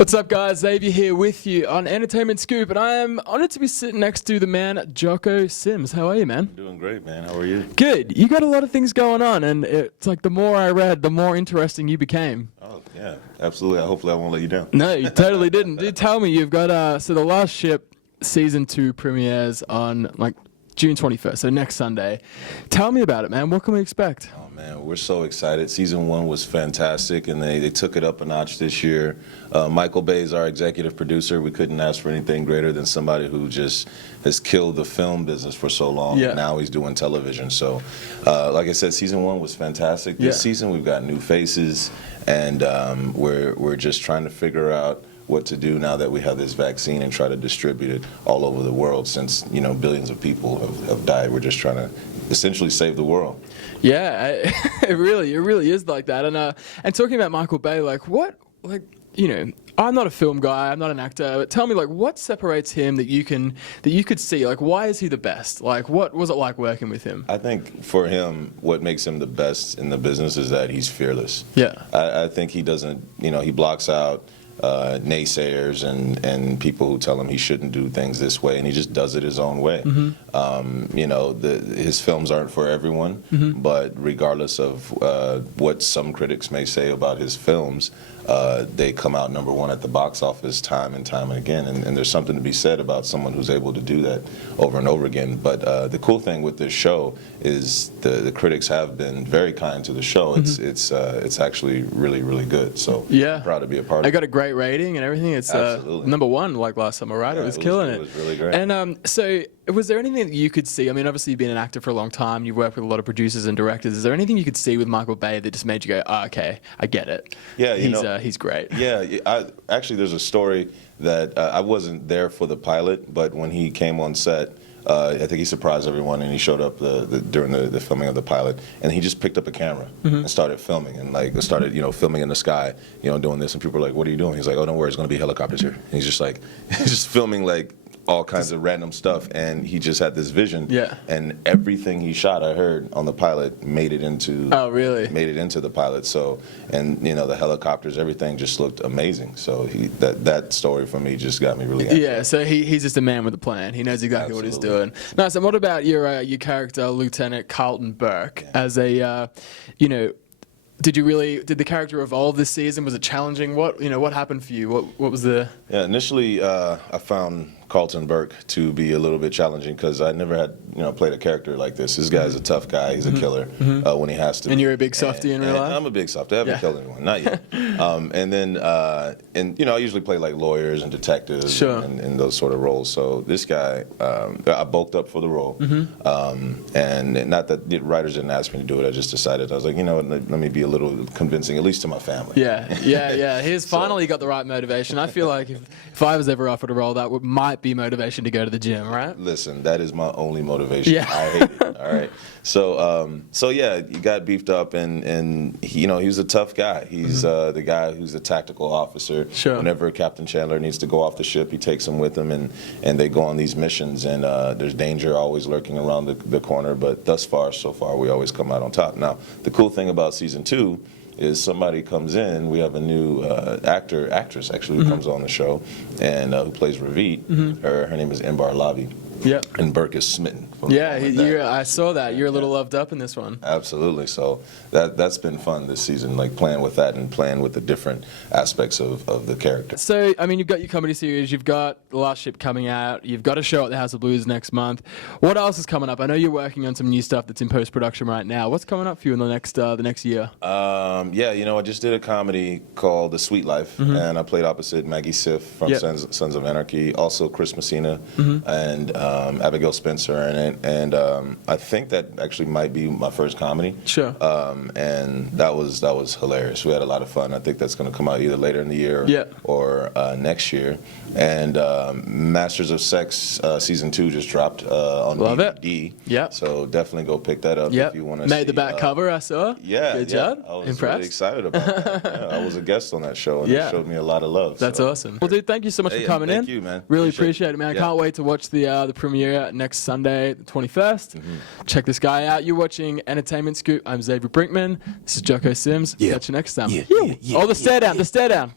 What's up, guys? Xavier here with you on Entertainment Scoop, and I am honoured to be sitting next to the man, Jocko Sims. How are you, man? Doing great, man. How are you? Good. You got a lot of things going on, and it's like the more I read, the more interesting you became. Oh, yeah, absolutely. Hopefully I won't let you down. No, you totally didn't. Dude, tell me, you've got, so the Last Ship Season 2 premieres on, like, June 21st, so next Sunday. Tell me about it, man. What can we expect? Oh, man, we're so excited. Season 1 was fantastic, and they took it up a notch this year. Michael Bay is our executive producer. We couldn't ask for anything greater than somebody who just has killed the film business for so long. Yeah. And now he's doing television. So, like I said, Season 1 was fantastic. This season we've got new faces, and we're just trying to figure out what to do now that we have this vaccine and try to distribute it all over the world, since billions of people have died. We're just trying to essentially save the world. Yeah, it really is like that. And talking about Michael Bay, I'm not a film guy, I'm not an actor, but tell me, like, what separates him that you could see? Like, why is he the best? Like, what was it like working with him? I think for him, what makes him the best in the business is that he's fearless. Yeah. I think he doesn't, he blocks out naysayers and people who tell him he shouldn't do things this way, and he just does it his own way. Mm-hmm. His films aren't for everyone, mm-hmm. but regardless of what some critics may say about his films, they come out #1 at the box office time and time and again, and there's something to be said about someone who's able to do that over and over again. But the cool thing with this show is the critics have been very kind to the show. Mm-hmm. It's actually really good. So yeah, proud to be a part of it. I got a great rating and everything. It's #1 like last summer, right? Yeah, it was killing it. It was really great. And so was there anything that you could see? I mean, obviously you've been an actor for a long time. You've worked with a lot of producers and directors. Is there anything you could see with Michael Bay that just made you go, oh, okay, I get it. Yeah, he's great. Yeah, actually, there's a story that I wasn't there for the pilot, but when he came on set, I think he surprised everyone, and he showed up during the filming of the pilot, and he just picked up a camera mm-hmm. and started filming, and started filming in the sky, doing this, and people were like, "What are you doing?" He's like, "Oh, don't worry, there's going to be helicopters here." And he's just like, just filming like all kinds of random stuff, and he just had this vision. Yeah. And everything he shot, I heard on the pilot, made it into. Oh, really? Made it into the pilot. So, and the helicopters, everything just looked amazing. So that story for me just got me really happy. Yeah. So he's just a man with a plan. He knows exactly what he's doing. Nice. And what about your character, Lieutenant Carlton Burke, as a Did the character evolve this season? Was it challenging? What happened for you? What was the? Yeah, initially I found Carlton Burke to be a little bit challenging because I never had played a character like this. This guy's a tough guy. He's a killer when he has to. And you're a big softie in real life? I'm a big softie. I haven't killed anyone, not yet. And then I usually play like lawyers and detectives and those sort of roles. So this guy, I bulked up for the role, and not that the writers didn't ask me to do it. I just decided. I was like, let me be a little convincing, at least to my family. Yeah. He's finally got the right motivation. I feel like if I was ever offered a role, that might be motivation to go to the gym, right? Listen, that is my only motivation. Yeah. I hate it. All right. So yeah, he got beefed up, and he was a tough guy. He's the guy who's the tactical officer. Sure. Whenever Captain Chandler needs to go off the ship, he takes him with him, and they go on these missions. And there's danger always lurking around the corner, but so far, we always come out on top. Now, the cool thing about season 2 is somebody comes in. We have a new actress actually, who comes on the show, and who plays Ravit. Her name is Embar Lavi. Yeah. And Burke is smitten. I saw that. You're a little loved up in this one. Absolutely. So that's been fun this season, like playing with that and playing with the different aspects of the character. So, I mean, you've got your comedy series, you've got The Last Ship coming out, you've got a show at the House of Blues next month. What else is coming up? I know you're working on some new stuff that's in post-production right now. What's coming up for you in the next year? I just did a comedy called The Sweet Life, and I played opposite Maggie Siff from Sons of Anarchy, also Chris Messina, and Abigail Spencer in it, and I think that actually might be my first comedy. Sure. And that was hilarious. We had a lot of fun. I think that's going to come out either later in the year or next year. And Masters of Sex season 2 just dropped on DVD. Yeah. So definitely go pick that up if you want to. Made the back cover, I saw. Yeah. Good job. I was Impressed. really excited about that. I was a guest on that show, and it showed me a lot of love. That's awesome. Well, dude, thank you so much for coming in. Thank you, man. Really appreciate it, man. I can't wait to watch the premiere next Sunday, the 21st. Check this guy out. You're watching Entertainment Scoop. I'm Xavier Brinkman. This is Jocko Sims. Catch you next time. The stare down.